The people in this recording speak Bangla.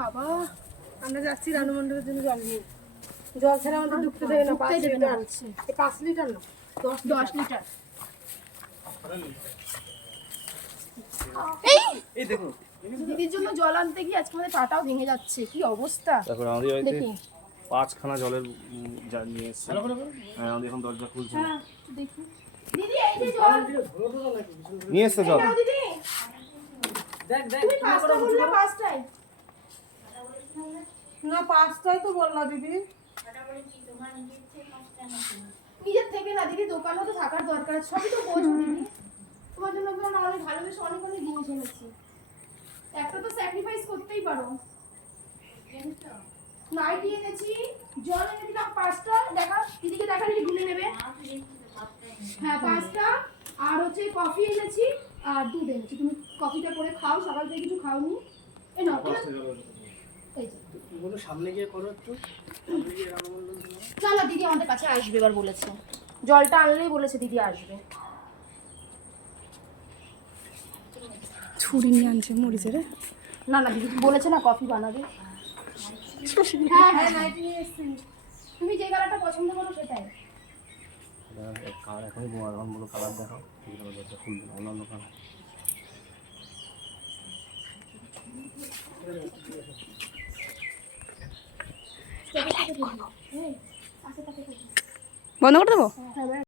বাবা আমরা যাচ্ছি রানু মণ্ডপের জন্য জল নিয়ে। জল ছাড়া আমাদের ঢুকতে দেবে না পাঁচ না লিটার। পাঁচ লিটার না দশ দশ লিটার। এই এই দেখুন। দিদির জন্য জল আনতে গিয়ে আজকে আমাদের পাটাও ভেঙে যাচ্ছে কি অবস্থা? দেখো আমাদের বাড়িতে দেখি। পাঁচখানা জলের জার নিয়ে এসছে। হ্যাঁ আমাদের এখন দরজা খুলছে। না। হ্যাঁ দেখি। দিদি এই যে জল। নিয়ে এসছে জল। দিদি। তুমি পাঁচটা বললে পাঁচটাই না পাঁচটাই তো বললা দিদি। নিজের থেকে না দিদি দোকানেও তো থাকার দরকার সবই তো বোঝো দিদি। তোমার জন্য তো না অনেক ভালোবেসে অনেক অনেক জিনিস এনেছি। একটা তো স্যাক্রিফাইস করতেই পারো। নাইটি এনেছি জল এনে দিলাম পাঁচটা দেখা দিদিকে দেখা দিদি গুনে নেবে। হ্যাঁ পাঁচটা। আর হচ্ছে কফি এনেছি আর দুধ এনেছি। তুমি কফিটা করে খাও সকাল থেকে কিছু খাওনি। এ নাও। বলো সামনে গিয়ে করো একটু। না না দিদি আমাদের কাছে আসবে এবার বলেছে। জলটা আনলেই বলেছে দিদি আসবে। ছুরি নিয়ে আনছে মরিচে রে না না দিদি বলেছে না কফি বানাবে। হ্যাঁ হ্যাঁ নাইটি নিয়ে এসেছি। তুমি যে কালারটা পছন্দ করো সেটাই। কালার এখনই বোমা এখন বলো কালার দেখো। খুলবে কালার। বন্ধ করে দেবো?